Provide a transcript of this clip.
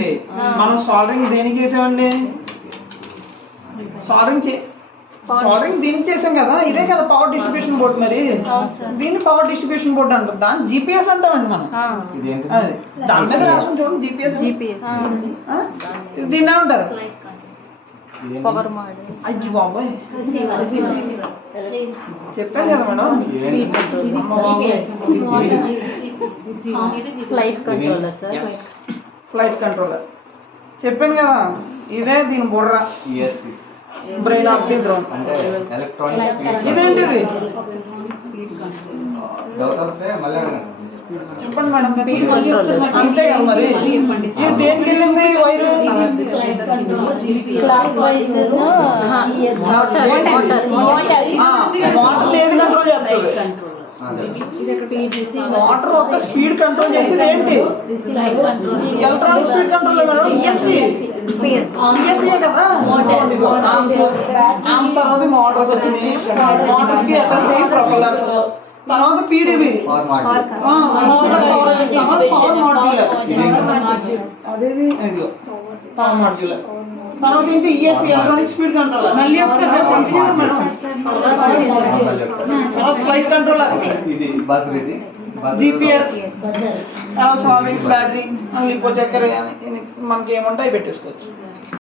చేసామండి. మనం సాల్డరింగ్ దేనికి చేసామండి? సాల్డరింగ్ దీనికి చేసాం కదా, ఇదే కదా పవర్ డిస్ట్రిబ్యూషన్ బోర్డ్. మరి దీన్ని పవర్ డిస్ట్రిబ్యూషన్ బోర్డ్ అంటారు, దాన్ని జీపీఎస్ అంటామండి మనం. అది దాని మీద రాసుకుని చూడండి, జీపీఎస్. దీన్ని ఏమంటారు? Power model. అయ్యి బాబాయ్, చెప్పాను కదా madam. Flight controller sir. Flight controller చెప్పాను కదా, ఇదే దీని బుర్ర, బ్రెయిన్ ఆఫ్ ది డ్రోన్. ఇదేంటిది? చెప్పండి మేడం. అంతే కదా మరి. ఇది దేనికి వెళ్ళింది వైరు? వాటర్ ఏది కంట్రోల్ చేస్తుంది? వాటర్ ఒక స్పీడ్ కంట్రోల్ చేసేది ఏంటి? Electronic speed control madam. ESC కదా. తర్వాత మోటార్స్ వచ్చినాయి, మోటార్స్ కి అటాచ్ అయ్యి ప్రొపెల్లర్స్, తర్వాత పీడీబీ పవర్ మాడ్యూలర్, అదేది పవర్ మాడ్యూలర్. తర్వాత ఏంటి? ESC electronic speed controller. తర్వాత flight controller, GPS, solving, battery, lipo చక్కెర, మనకి ఏముంటాయి పెట్టేసుకోవచ్చు.